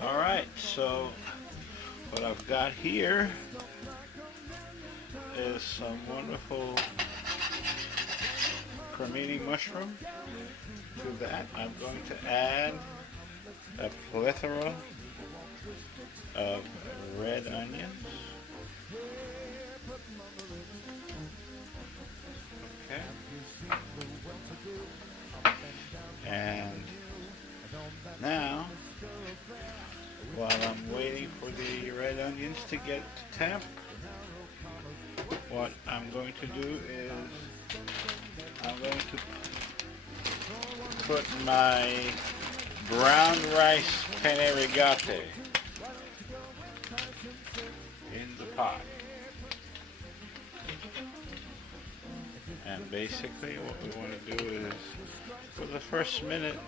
Alright, so what I've got here is some wonderful cremini mushroom. To that, I'm going to add a plethora of red onions. Okay. And now, while I'm waiting for the red onions to get to temp, what I'm going to do is I'm going to put my brown rice penne rigate in the pot. And basically what we want to do is, for the first minute,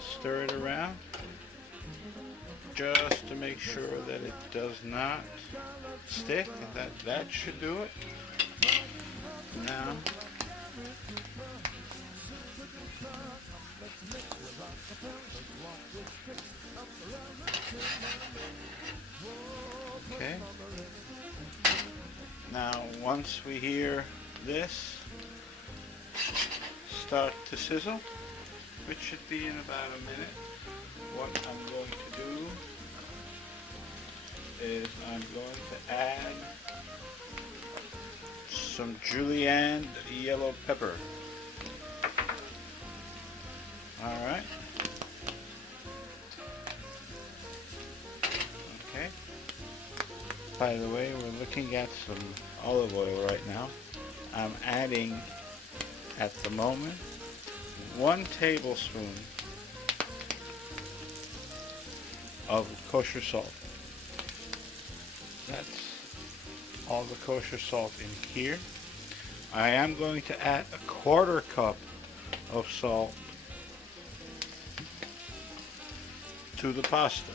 stir it around just to make sure that it does not stick, and that should do it. Now okay. Now once we hear this start to sizzle, which should be in about a minute, what I'm going to do is I'm going to add some julienne yellow pepper. Alright. Okay. By the way, we're looking at some olive oil right now. I'm adding at the moment 1 tablespoon of kosher salt. That's all the kosher salt in here. I am going to add a 1/4 cup of salt to the pasta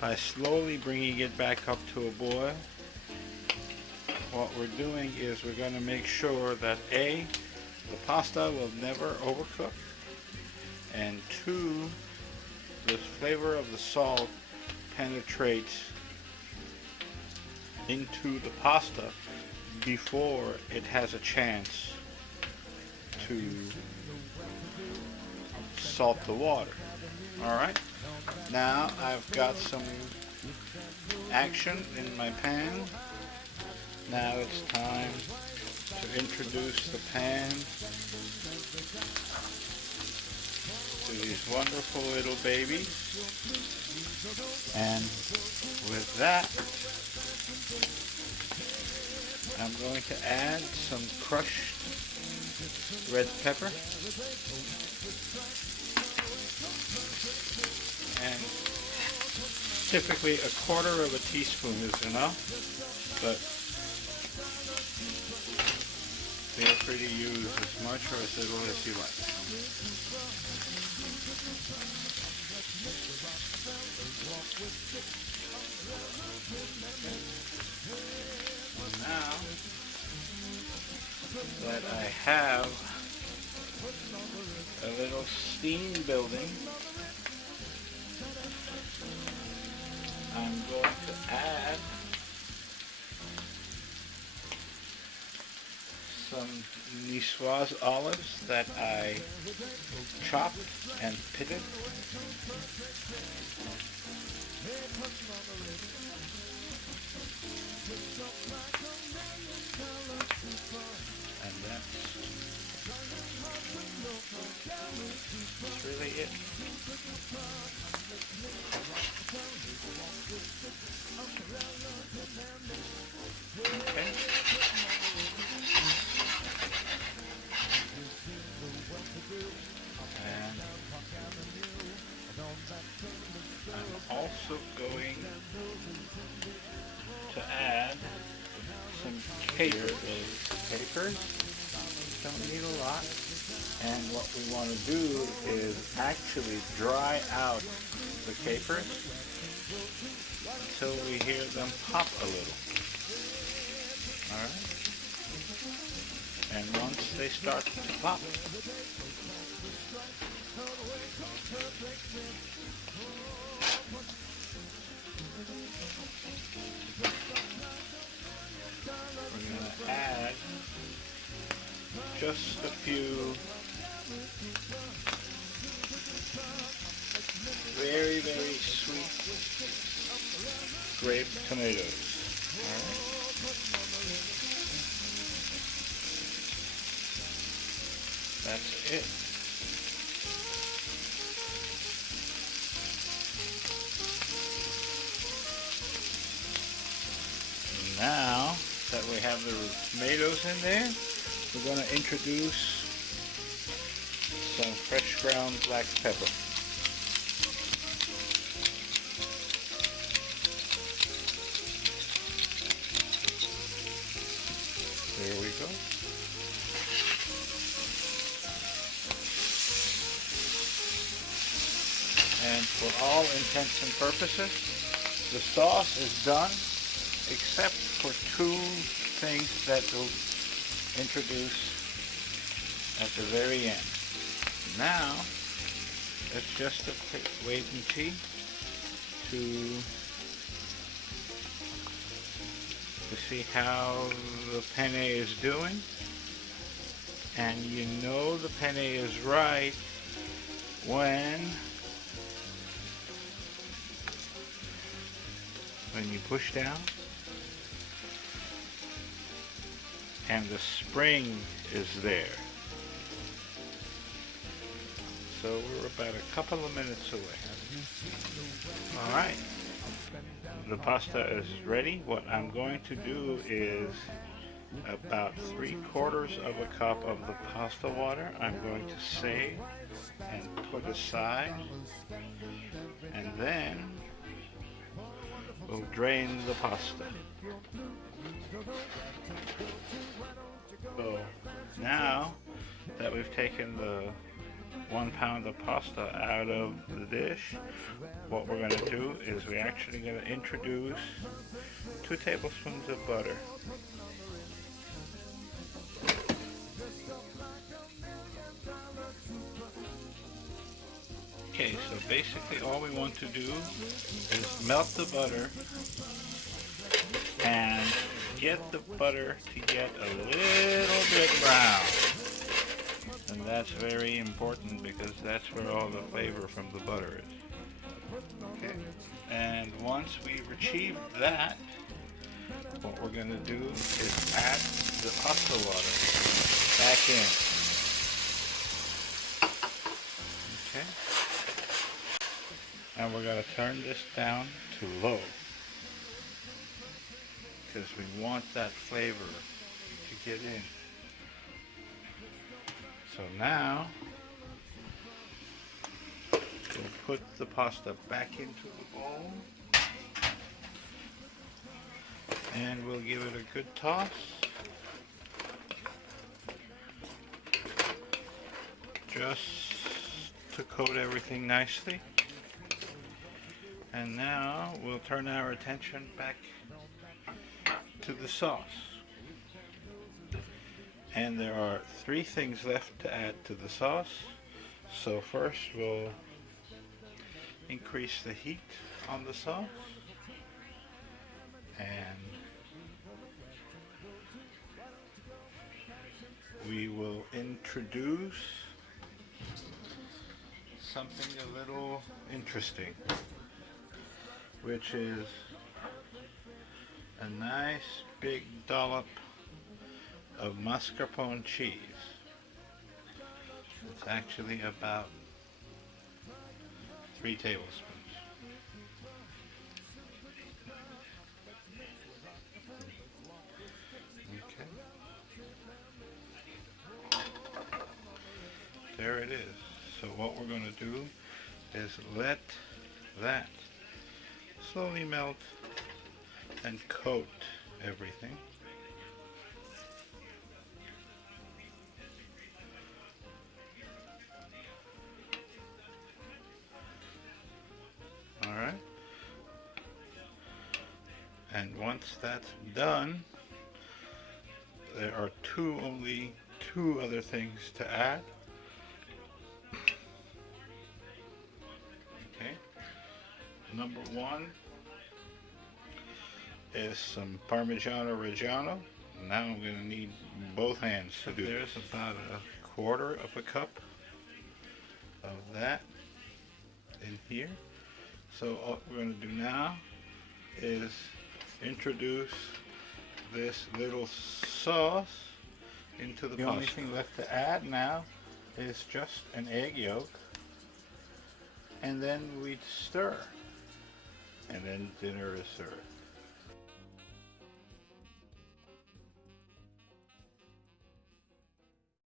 by slowly bringing it back up to a boil. What we're doing is we're going to make sure that A, the pasta will never overcook, and 2, the flavor of the salt penetrates into the pasta before it has a chance to salt the water. Alright, now I've got some action in my pan. Now it's time to introduce the pan to these wonderful little babies. And with that, I'm going to add some crushed red pepper. And typically 1/4 teaspoon is enough, but feel free to use as much or as little as you like. Now that I have a little steam building, I'm going to add some niçoise olives that I chopped and pitted. And that's really it. Okay. And I'm also going to add some capers. Don't need a lot. And what we want to do is actually dry out the capers until we hear them pop a little. Alright? And once they start to pop, we're going to add just a few very, very sweet grape tomatoes. All right. That's it. Now that we have the tomatoes in there, we're going to introduce some fresh ground black pepper. There we go. And for all intents and purposes, the sauce is done, except for two things that we'll introduce at the very end. Now, it's just a quick wait and see to see how the penne is doing. And you know the penne is right when you push down and the spring is there. So we're about a couple of minutes away. Alright, the pasta is ready. What I'm going to do is about 3/4 of a cup of the pasta water I'm going to save and put aside, and then we'll drain the pasta. So now that we've taken the 1 pound of pasta out of the dish, what we're going to do is we're actually going to introduce 2 tablespoons of butter. Okay, so basically all we want to do is melt the butter and get the butter to get a little bit brown. And that's very important because that's where all the flavor from the butter is. Okay. And once we've achieved that, what we're going to do is add the pasta water back in. Okay. And we're going to turn this down to low because we want that flavor to get in. So now we'll put the pasta back into the bowl and we'll give it a good toss. Just to coat everything nicely. And now we'll turn our attention back to the sauce. And there are 3 things left to add to the sauce. So first we'll increase the heat on the sauce. And we will introduce something a little interesting, which is a nice big dollop of mascarpone cheese. It's actually about 3 tablespoons. Okay. There it is. So what we're going to do is let that slowly melt and coat everything. Alright. And once that's done, there are only two other things to add. Okay. Number one is some Parmigiano Reggiano. Now I'm going to need both hands to do this. There's about a quarter of a cup of that in here. So what we're going to do now is introduce this little sauce into the pasta. The only thing left to add now is just an egg yolk, and then we'd stir, and then dinner is served.